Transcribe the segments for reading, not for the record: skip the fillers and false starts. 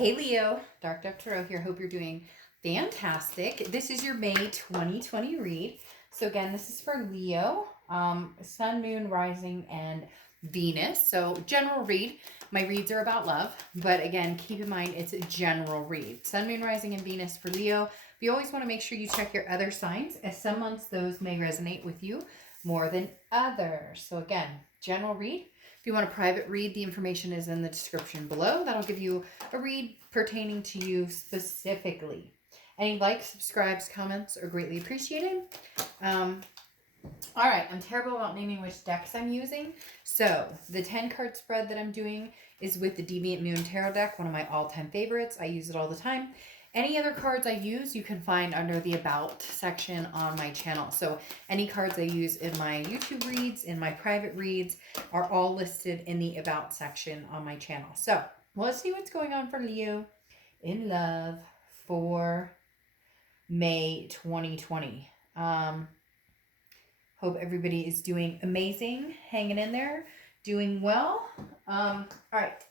Hey Leo, Dark Dove Tarot here. Hope you're doing fantastic. This is your May 2020 read. So again, this is for Leo, Sun, Moon, Rising, and Venus. So general read. My reads are about love, but again, keep in mind it's a general read. Sun, Moon, Rising, and Venus for Leo. You always want to make sure you check your other signs, as some months those may resonate with you more than others. So again, general read. If you want a private read, the information is in the description below. That'll give you a read pertaining to you specifically. Any likes, subscribes, comments are greatly appreciated. All right, I'm terrible about naming which decks I'm using. So the 10 card spread that I'm doing is with the Deviant Moon Tarot deck, one of my all-time favorites. I use it all the time. Any other cards I use, you can find under the About section on my channel. So any cards I use in my YouTube reads, in my private reads, are all listed in the About section on my channel. So let's see what's going on for Leo in love for May 2020. Hope everybody is doing amazing, hanging in there, doing well. All right.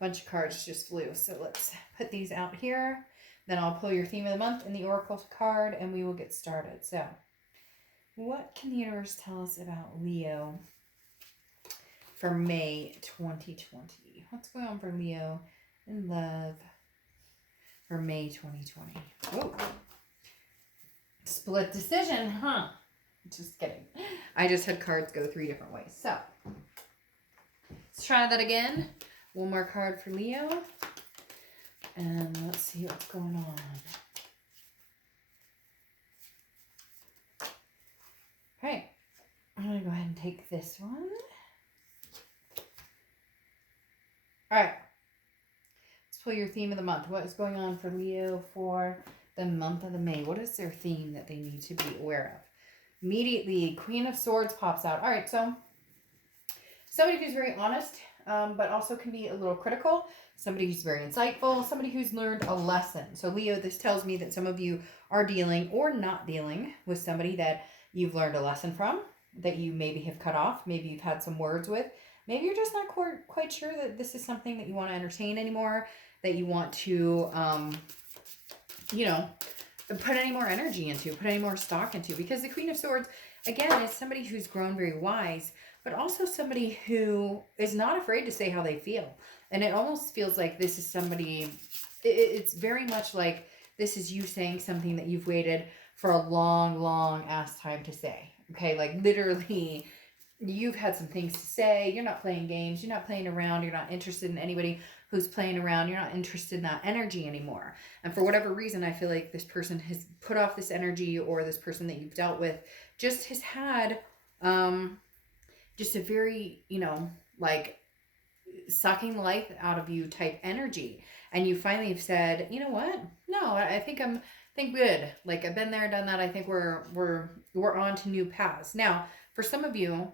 Bunch of cards just flew, so let's put these out here. Then I'll pull your theme of the month and the oracle card, and we will get started. So what can the universe tell us about Leo for May 2020? What's going on for Leo in love for May 2020? Whoa. Split decision, huh? Just kidding. I just had cards go 3 different ways. So let's try that again. One more card for Leo. And let's see what's going on. Okay. I'm going to go ahead and take this one. All right. Let's pull your theme of the month. What is going on for Leo for the month of May? What is their theme that they need to be aware of? Immediately, Queen of Swords pops out. All right, so somebody who's very honest, but also can be a little critical. Somebody who's very insightful. Somebody who's learned a lesson. So Leo, this tells me that some of you are dealing or not dealing with somebody that you've learned a lesson from, that you maybe have cut off. Maybe you've had some words with. Maybe you're just not quite sure that this is something that you want to entertain anymore, that you want to, put any more energy into, put any more stock into. Because the Queen of Swords, again, is somebody who's grown very wise, but also somebody who is not afraid to say how they feel. And it almost feels like this is somebody, it's very much like this is you saying something that you've waited for a long, long ass time to say. Okay, like literally, you've had some things to say. You're not playing games. You're not playing around. You're not interested in anybody who's playing around. You're not interested in that energy anymore. And for whatever reason, I feel like this person has put off this energy, or this person that you've dealt with just has had just a very, like sucking life out of you type energy. And you finally have said, you know what? No, I think good. Like I've been there, done that. I think we're on to new paths. Now, for some of you,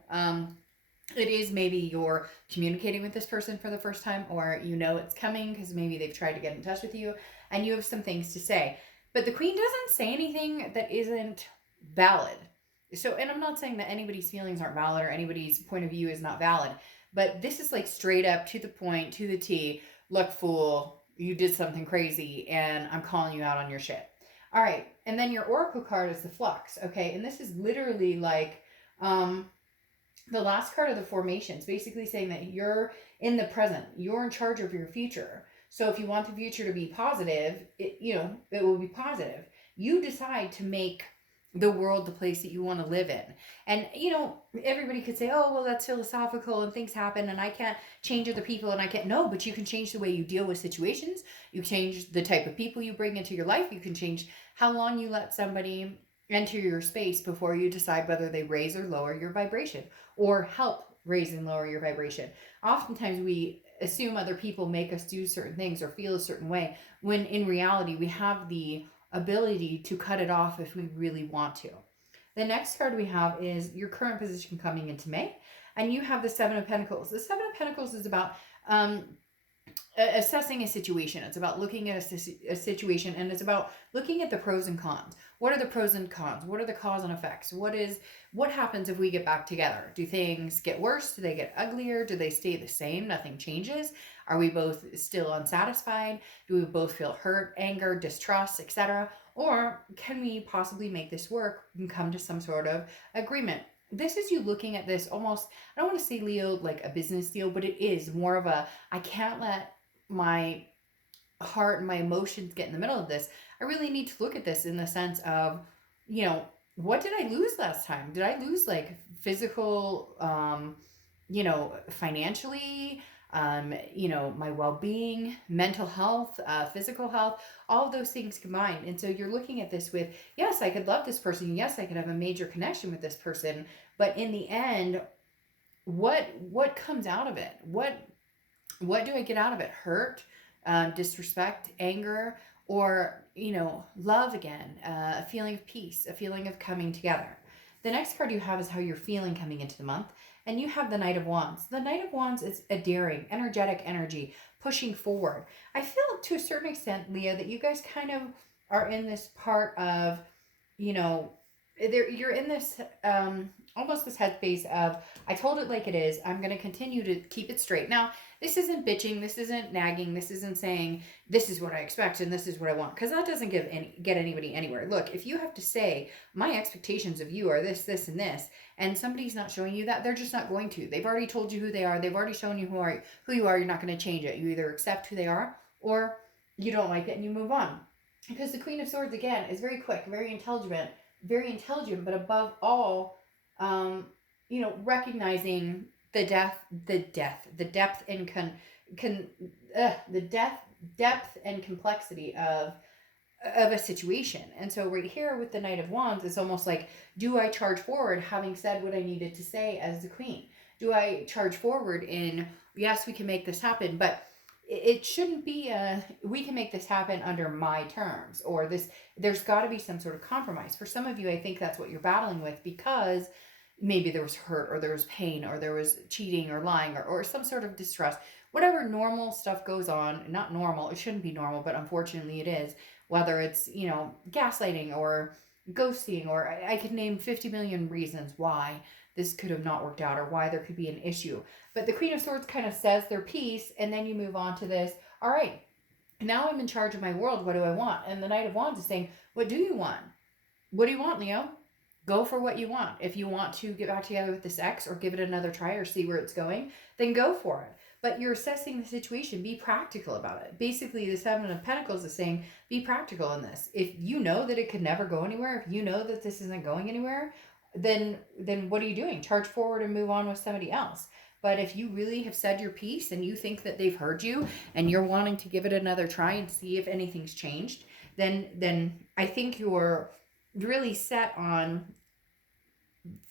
it is maybe you're communicating with this person for the first time, or it's coming because maybe they've tried to get in touch with you and you have some things to say. But the Queen doesn't say anything that isn't valid. So, and I'm not saying that anybody's feelings aren't valid or anybody's point of view is not valid, but this is like straight up to the point, to the T. Look, fool, you did something crazy and I'm calling you out on your shit. All right. And then your oracle card is the flux. Okay. And this is literally like, the last card of the formations, basically saying that you're in the present, you're in charge of your future. So if you want the future to be positive, it will be positive. You decide to make the world the place that you want to live in. And, everybody could say, oh, well, that's philosophical and things happen and I can't change other people and I can't. No, but you can change the way you deal with situations. You change the type of people you bring into your life. You can change how long you let somebody enter your space before you decide whether they raise or lower your vibration or help raise and lower your vibration. Oftentimes we assume other people make us do certain things or feel a certain way, when in reality we have the ability to cut it off if we really want to. The next card we have is your current position coming into May, and you have the 7 of Pentacles. The 7 of Pentacles is about assessing a situation. It's about looking at a situation, and it's about looking at the pros and cons. What are the pros and cons? What are the cause and effects? What happens if we get back together? Do things get worse? Do they get uglier? Do they stay the same? Nothing changes? Are we both still unsatisfied? Do we both feel hurt, anger, distrust, etc.? Or can we possibly make this work and come to some sort of agreement? This is you looking at this almost, I don't want to say, Leo, like a business deal, but it is more of a, I can't let my heart and my emotions get in the middle of this. I really need to look at this in the sense of, what did I lose last time? Did I lose like physical, financially, my well-being, mental health, physical health, all of those things combined. And so you're looking at this with, yes, I could love this person. Yes, I could have a major connection with this person. But in the end, what comes out of it? What do I get out of it? Hurt, disrespect, anger, or, love again, a feeling of peace, a feeling of coming together. The next card you have is how you're feeling coming into the month. And you have the Knight of Wands. The Knight of Wands is a daring, energetic energy, pushing forward. I feel to a certain extent, Leah, that you guys kind of are in this part of, you're in this almost this headspace of, I told it like it is. I'm going to continue to keep it straight. Now, this isn't bitching. This isn't nagging. This isn't saying, this is what I expect and this is what I want. Because that doesn't get anybody anywhere. Look, if you have to say, my expectations of you are this, this, and this, and somebody's not showing you that, they're just not going to. They've already told you who they are. They've already shown you who you are. You're not going to change it. You either accept who they are or you don't like it and you move on. Because the Queen of Swords, again, is very quick, very intelligent, but above all, recognizing the depth and complexity of a situation. And so right here with the Knight of Wands, it's almost like, do I charge forward having said what I needed to say as the queen? Do I charge forward in, yes, we can make this happen, but it shouldn't be we can make this happen under my terms, or this, there's got to be some sort of compromise. For some of you, I think that's what you're battling with, because maybe there was hurt, or there was pain, or there was cheating or lying, or some sort of distrust. Whatever normal stuff goes on, not normal, it shouldn't be normal, but unfortunately it is. Whether it's, gaslighting or ghosting, or I could name 50 million reasons why this could have not worked out, or why there could be an issue. But the Queen of Swords kind of says their piece, and then you move on to this. All right, now I'm in charge of my world. What do I want? And the Knight of Wands is saying, what do you want? What do you want, Leo? Go for what you want. If you want to get back together with this ex, or give it another try, or see where it's going, then go for it. But you're assessing the situation. Be practical about it. Basically, the Seven of Pentacles is saying, be practical in this. If you know that it could never go anywhere, if you know that this isn't going anywhere, then what are you doing? Charge forward and move on with somebody else. But if you really have said your piece and you think that they've heard you and you're wanting to give it another try and see if anything's changed, then I think you're really set on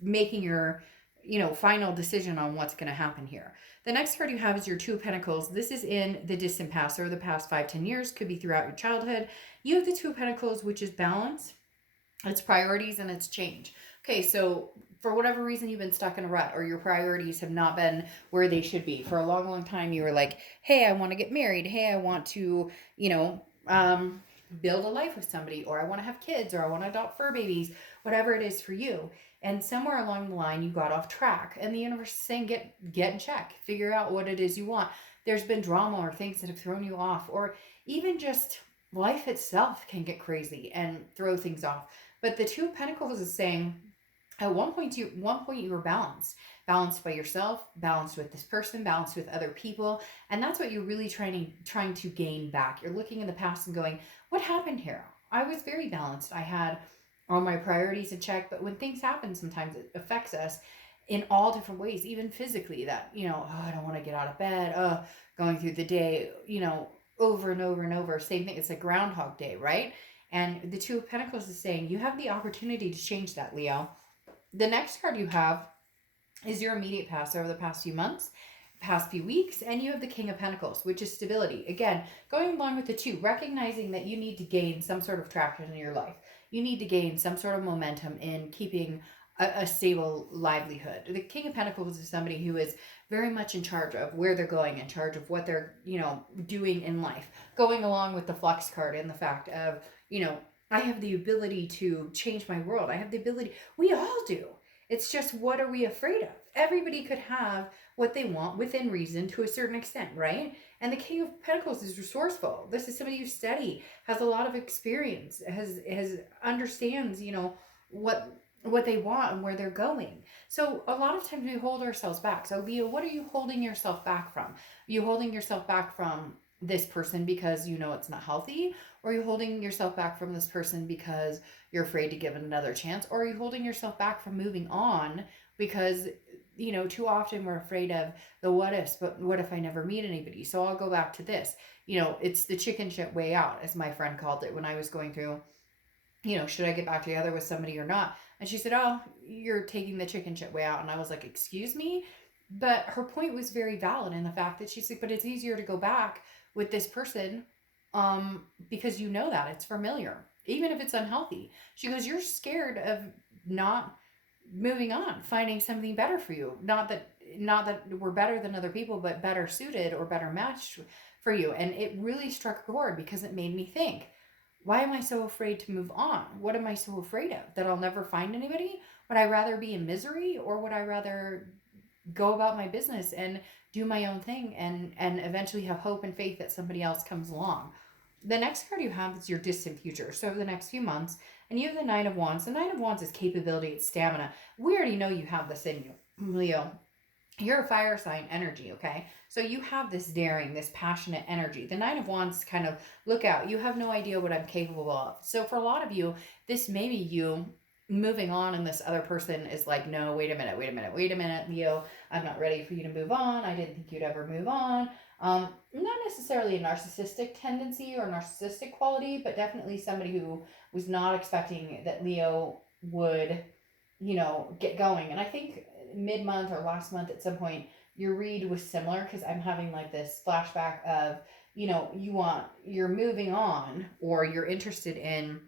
making your final decision on what's going to happen here. The next card you have is your Two of Pentacles. This is in the distant past, or the past 5-10 years, could be throughout your childhood. You have the Two of Pentacles, which is balance, it's priorities, and it's change. Okay, so for whatever reason you've been stuck in a rut, or your priorities have not been where they should be. For a long, long time you were like, hey, I want to get married. Hey, I want to, build a life with somebody, or I want to have kids, or I want to adopt fur babies, whatever it is for you. And somewhere along the line you got off track, and the universe is saying, get in check, figure out what it is you want. There's been drama or things that have thrown you off, or even just life itself can get crazy and throw things off. But the Two of Pentacles is saying, at one point you were balanced by yourself, balanced with this person, balanced with other people. And that's what you're really trying to gain back. You're looking in the past and going, what happened here? I was very balanced. I had all my priorities in check, but when things happen, sometimes it affects us in all different ways, even physically, that, I don't want to get out of bed, going through the day, over and over and over, same thing. It's like Groundhog Day, right? And the Two of Pentacles is saying you have the opportunity to change that, Leo. The next card you have is your immediate past, over the past few months, past few weeks, and you have the King of Pentacles, which is stability. Again, going along with the two, recognizing that you need to gain some sort of traction in your life. You need to gain some sort of momentum in keeping a stable livelihood. The King of Pentacles is somebody who is very much in charge of where they're going, in charge of what they're, doing in life. Going along with the Flux card and the fact of, I have the ability to change my world. I have the ability. We all do. It's just, what are we afraid of? Everybody could have what they want within reason to a certain extent, right? And the King of Pentacles is resourceful. This is somebody who's steady, has a lot of experience, has understands, you know, what they want and where they're going. So a lot of times we hold ourselves back. So Leo, what are you holding yourself back from? Are you holding yourself back from this person because you know it's not healthy? Or are you holding yourself back from this person because you're afraid to give it another chance? Or are you holding yourself back from moving on because, you know, too often we're afraid of the what ifs, but what if I never meet anybody? So I'll go back to this. You know, it's the chicken shit way out, as my friend called it when I was going through, you know, should I get back together with somebody or not? And she said, oh, you're taking the chicken shit way out. And I was like, excuse me? But her point was very valid in the fact that she's like, but it's easier to go back with this person because you know that it's familiar, even if it's unhealthy. She goes, you're scared of not moving on, finding something better for you. Not that we're better than other people, but better suited or better matched for you. And it really struck a chord because it made me think, why am I so afraid to move on? What am I so afraid of? That I'll never find anybody? Would I rather be in misery, or would I rather go about my business and do my own thing and eventually have hope and faith that somebody else comes along? The next card you have is your distant future. So over the next few months, and you have the Nine of Wands. The Nine of Wands is capability, it's stamina. We already know you have this in you, Leo. You're a fire sign energy, okay? So you have this daring, this passionate energy. The Nine of Wands kind of, look out, you have no idea what I'm capable of. So for a lot of you, this may be you moving on, and this other person is like, no, wait a minute, Leo, I'm not ready for you to move on. I didn't think you'd ever move on. Not necessarily a narcissistic tendency or narcissistic quality, but definitely somebody who was not expecting that Leo would, you know, get going. And I think mid-month or last month at some point, your read was similar, because I'm having like this flashback of, you know, you're moving on, or you're interested in,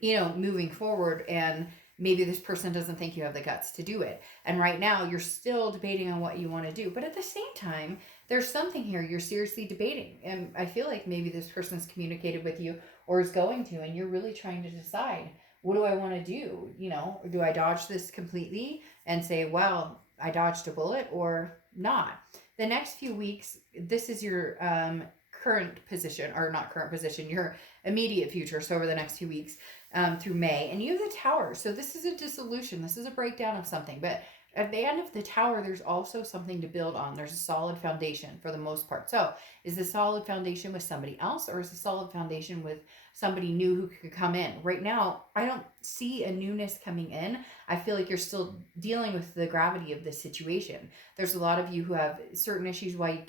you know, moving forward, and maybe this person doesn't think you have the guts to do it. And right now you're still debating on what you want to do. But at the same time, there's something here you're seriously debating. And I feel like maybe this person's communicated with you or is going to, and you're really trying to decide, what do I want to do? You know, do I dodge this completely and say, well, I dodged a bullet, or not? The next few weeks, this is your current position, or not current position, your immediate future. So over the next few weeks, through May. And you have the Tower. So this is a dissolution. This is a breakdown of something. But at the end of the Tower, there's also something to build on. There's a solid foundation for the most part. So is the solid foundation with somebody else, or is the solid foundation with somebody new who could come in? Right now, I don't see a newness coming in. I feel like you're still dealing with the gravity of this situation. There's a lot of you who have certain issues why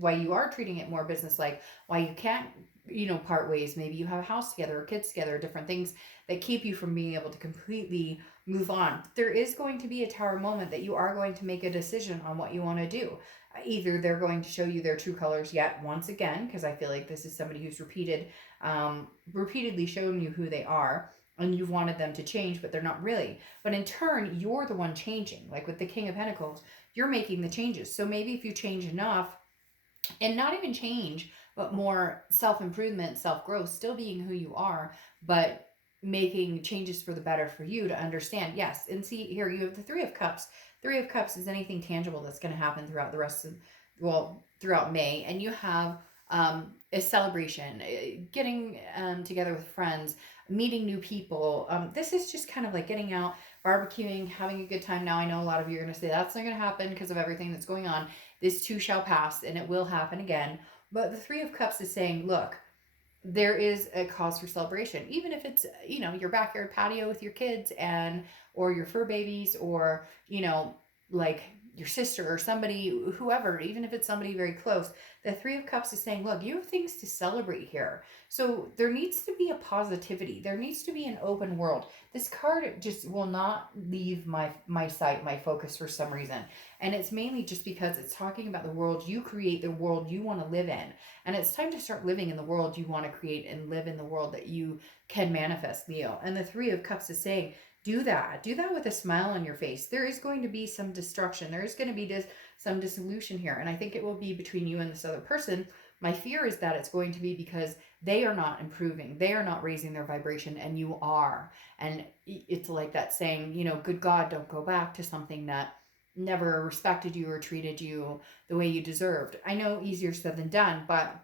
why you are treating it more business-like, why you can't, you know, part ways. Maybe you have a house together or kids together, different things that keep you from being able to completely move on. There is going to be a Tower moment that you are going to make a decision on what you want to do. Either they're going to show you their true colors yet once again, because I feel like this is somebody who's repeatedly shown you who they are, and you've wanted them to change, but they're not really. But in turn, you're the one changing. Like with the King of Pentacles, you're making the changes. So maybe if you change enough, and not even change, but more self-improvement, self-growth, still being who you are, but making changes for the better for you to understand. Yes. And see here, you have the Three of Cups. Three of Cups is anything tangible that's going to happen throughout the rest of, throughout May. And you have a celebration, getting together with friends, meeting new people. This is just kind of like getting out, barbecuing, having a good time. Now I know a lot of you are going to say that's not going to happen because of everything that's going on. This too shall pass, and it will happen again. But the Three of Cups is saying, look, there is a cause for celebration, even if it's, you know, your backyard patio with your kids or your fur babies, or, you know, like your sister or somebody, whoever, even if it's somebody very close. The Three of Cups is saying, look, you have things to celebrate here. So there needs to be a positivity. There needs to be an open world. This card just will not leave my sight, my focus for some reason. And it's mainly just because it's talking about the world you create, the world you want to live in. And it's time to start living in the world you want to create and live in the world that you can manifest, Leo. And the Three of Cups is saying, do that with a smile on your face. There is going to be some destruction. There is going to be some dissolution here. And I think it will be between you and this other person. My fear is that it's going to be because they are not improving. They are not raising their vibration, and you are. And it's like that saying, you know, good God, don't go back to something that never respected you or treated you the way you deserved. I know easier said than done, but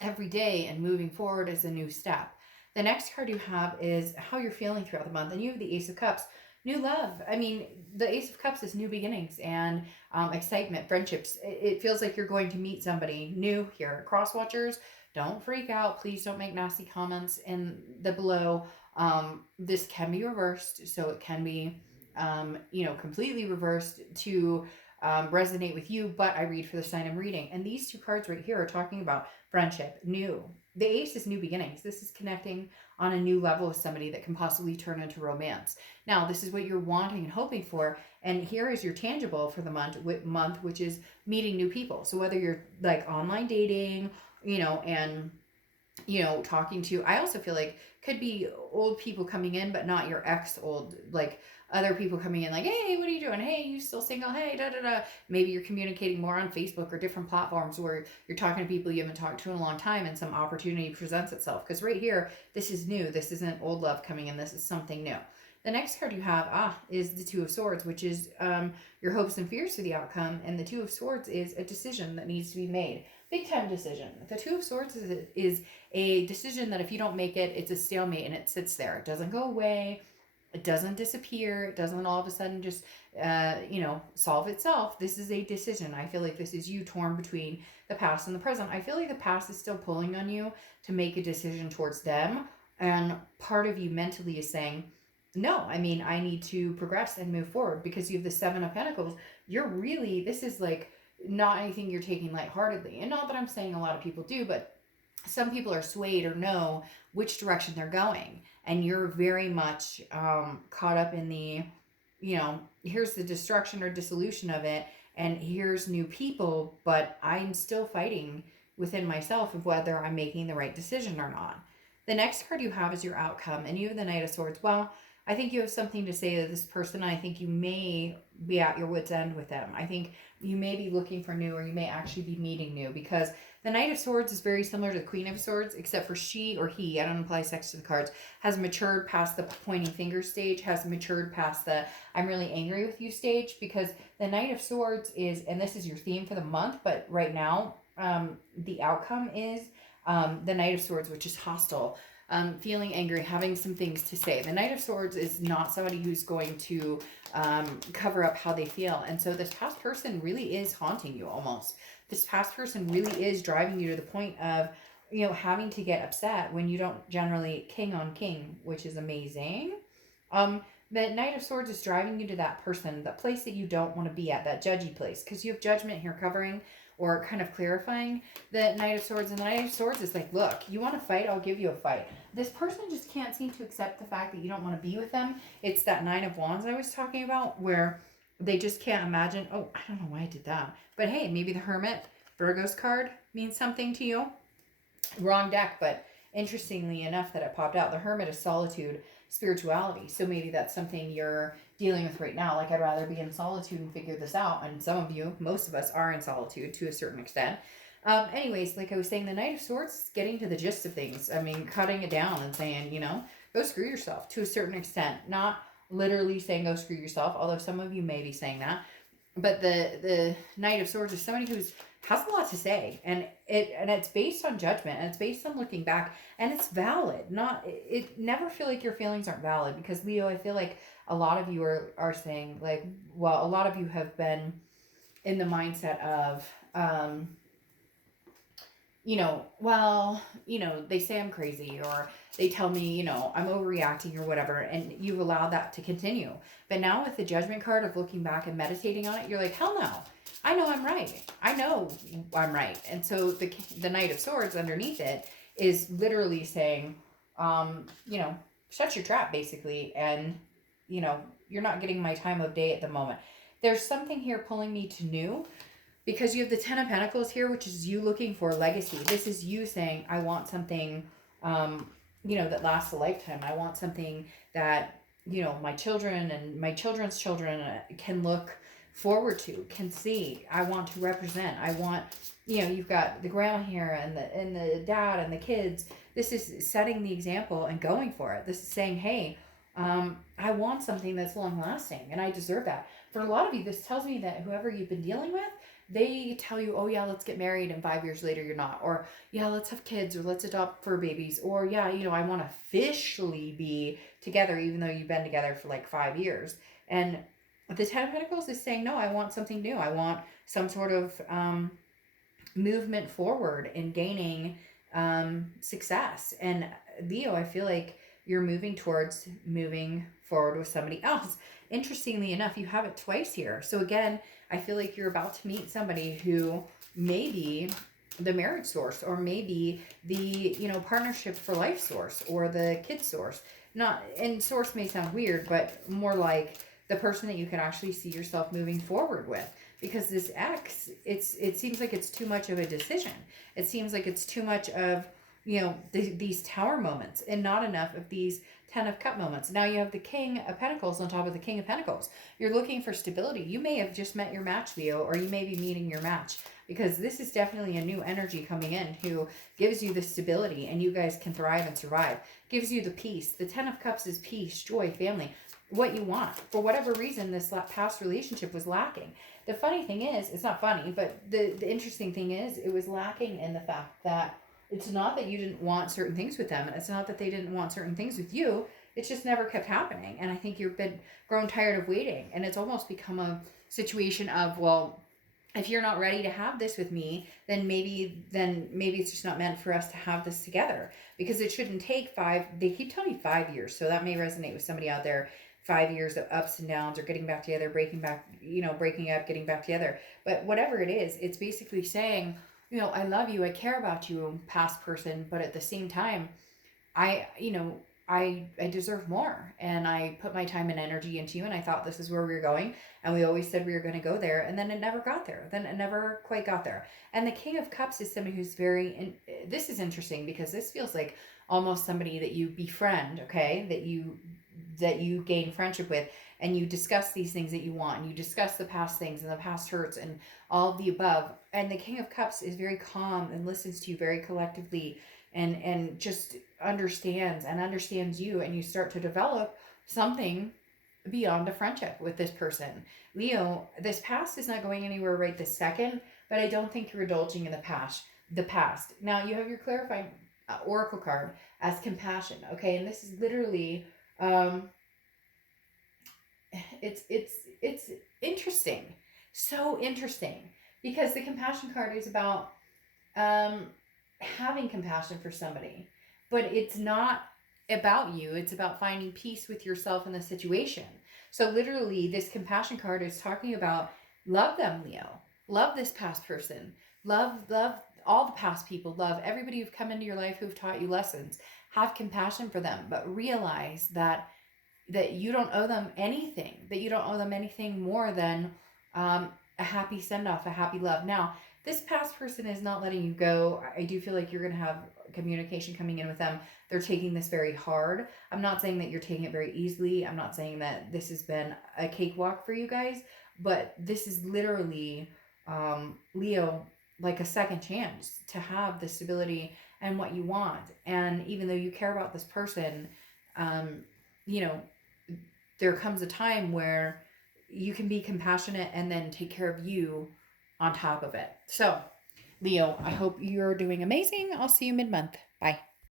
every day and moving forward is a new step. The next card you have is how you're feeling throughout the month, and you have the Ace of Cups. New love. I mean, the Ace of Cups is new beginnings and excitement, friendships. It feels like you're going to meet somebody new here. Cross watchers, don't freak out. Please don't make nasty comments in the below. This can be reversed, so it can be, completely reversed to resonate with you, but I read for the sign I'm reading. And these two cards right here are talking about friendship, new. The Ace is new beginnings. This is connecting on a new level with somebody that can possibly turn into romance. Now, this is what you're wanting and hoping for, and here is your tangible for the month, which is meeting new people. So whether you're like online dating, and talking to, I also feel like could be old people coming in, but not your ex old, like other people coming in like, hey, what are you doing? Hey, you still single? Hey, da da da. Maybe you're communicating more on Facebook or different platforms where you're talking to people you haven't talked to in a long time and some opportunity presents itself. Because right here, this is new. This isn't old love coming in. This is something new. The next card you have is the Two of Swords, which is your hopes and fears for the outcome. And the Two of Swords is a decision that needs to be made. Big time decision. The Two of Swords is a decision that if you don't make it, it's a stalemate and it sits there. It doesn't go away. It doesn't disappear. It doesn't all of a sudden just, solve itself. This is a decision. I feel like this is you torn between the past and the present. I feel like the past is still pulling on you to make a decision towards them. And part of you mentally is saying, no, I mean, I need to progress and move forward because you have the Seven of Pentacles. This is like not anything you're taking lightheartedly. And not that I'm saying a lot of people do, but some people are swayed or know which direction they're going. And you're very much caught up in the, here's the destruction or dissolution of it. And here's new people, but I'm still fighting within myself of whether I'm making the right decision or not. The next card you have is your outcome, and you have the Knight of Swords. Well, I think you have something to say to this person. I think you may be at your wit's end with them. I think you may be looking for new, or you may actually be meeting new, because the Knight of Swords is very similar to the Queen of Swords, except for she or he, I don't apply sex to the cards, has matured past the pointing finger stage, has matured past the I'm really angry with you stage, because the Knight of Swords is, and this is your theme for the month, but right now, the outcome is the Knight of Swords, which is hostile. Feeling angry, having some things to say. The Knight of Swords is not somebody who's going to cover up how they feel. And so this past person really is haunting you almost. This past person really is driving you to the point of, having to get upset when you don't generally king on king, which is amazing. The Knight of Swords is driving you to that person, that place that you don't want to be at, that judgy place, because you have judgment here covering or kind of clarifying the Knight of Swords. And the Knight of Swords is like, look, you want to fight? I'll give you a fight. This person just can't seem to accept the fact that you don't want to be with them. It's that Nine of Wands I was talking about, where they just can't imagine. Oh, I don't know why I did that. But hey, maybe the Hermit, Virgo's card, means something to you. Wrong deck, but interestingly enough that it popped out. The Hermit is solitude, spirituality. So maybe that's something you're dealing with right now. Like, I'd rather be in solitude and figure this out. And some of you, most of us, are in solitude to a certain extent. Anyways, like I was saying, the Knight of Swords is getting to the gist of things. I mean, cutting it down and saying, go screw yourself to a certain extent. Not literally saying go screw yourself, although some of you may be saying that. But the Knight of Swords is somebody who has a lot to say, and it's based on judgment, and it's based on looking back, and it's valid. It never feel like your feelings aren't valid, because Leo, I feel like a lot of you are saying, like, well, a lot of you have been in the mindset of they say I'm crazy, or they tell me, I'm overreacting or whatever, and you've allowed that to continue. But now with the Judgment card of looking back and meditating on it, you're like, hell no. I know I'm right. I know I'm right. And so the Knight of Swords underneath it is literally saying, shut your trap, basically, and, you're not getting my time of day at the moment. There's something here pulling me to new, because you have the Ten of Pentacles here, which is you looking for legacy. This is you saying, I want something, that lasts a lifetime. I want something that, my children and my children's children can look forward to, can see. I want to represent. I want, you've got the grandma here and the dad and the kids. This is setting the example and going for it. This is saying, hey, I want something that's long lasting, and I deserve that. for a lot of you, this tells me that whoever you've been dealing with, they tell you, oh yeah, let's get married, and 5 years later you're not. Or yeah, let's have kids, or let's adopt fur babies. Or yeah, I want to officially be together, even though you've been together for like 5 years. And the Ten of Pentacles is saying, no, I want something new. I want some sort of movement forward in gaining success. And Leo, I feel like you're moving towards moving forward with somebody else. Interestingly enough, you have it twice here. So again, I feel like you're about to meet somebody who may be the marriage source, or maybe the, partnership for life source, or the kid source. Not, and source may sound weird, but more like the person that you can actually see yourself moving forward with. Because this X, it seems like it's too much of a decision. It seems like it's too much of, these Tower moments, and not enough of these Ten of Cup moments. Now you have the King of Pentacles on top of the King of Pentacles. You're looking for stability. You may have just met your match, Leo, or you may be meeting your match, because this is definitely a new energy coming in who gives you the stability, and you guys can thrive and survive. Gives you the peace. The Ten of Cups is peace, joy, family, what you want. For whatever reason, this past relationship was lacking. The funny thing is, it's not funny, but the interesting thing is, it was lacking in the fact that it's not that you didn't want certain things with them. And it's not that they didn't want certain things with you. It's just never kept happening. And I think you've been grown tired of waiting. And it's almost become a situation of, well, if you're not ready to have this with me, then maybe it's just not meant for us to have this together. Because it shouldn't take they keep telling me 5 years. So that may resonate with somebody out there. 5 years of ups and downs, or getting back together, breaking up, getting back together. But whatever it is, it's basically saying, I love you, I care about you, past person, but at the same time, I deserve more, and I put my time and energy into you, and I thought this is where we were going, and we always said we were going to go there, and then it never got there. Then it never quite got there. And the King of Cups is somebody who's this is interesting, because this feels like almost somebody that you befriend, okay, that you gain friendship with, and you discuss these things that you want, and you discuss the past things and the past hurts and all of the above. And the King of Cups is very calm and listens to you very collectively, and just understands you, and you start to develop something beyond a friendship with this person. Leo, this past is not going anywhere right this second, but I don't think you're indulging in the past. Now you have your clarifying oracle card as compassion, okay? And this is literally it's interesting, so interesting, because the compassion card is about having compassion for somebody, but it's not about you. It's about finding peace with yourself in the situation. So literally, this compassion card is talking about love them, Leo. Love this past person. Love all the past people. Love everybody who've come into your life who've taught you lessons. Have compassion for them, but realize that you don't owe them anything. That you don't owe them anything more than a happy send-off, a happy love. Now, this past person is not letting you go. I do feel like you're going to have communication coming in with them. They're taking this very hard. I'm not saying that you're taking it very easily. I'm not saying that this has been a cakewalk for you guys, but this is literally, Leo, like a second chance to have the stability and what you want. And even though you care about this person, there comes a time where you can be compassionate and then take care of you on top of it. So, Leo, I hope you're doing amazing. I'll see you mid-month. Bye.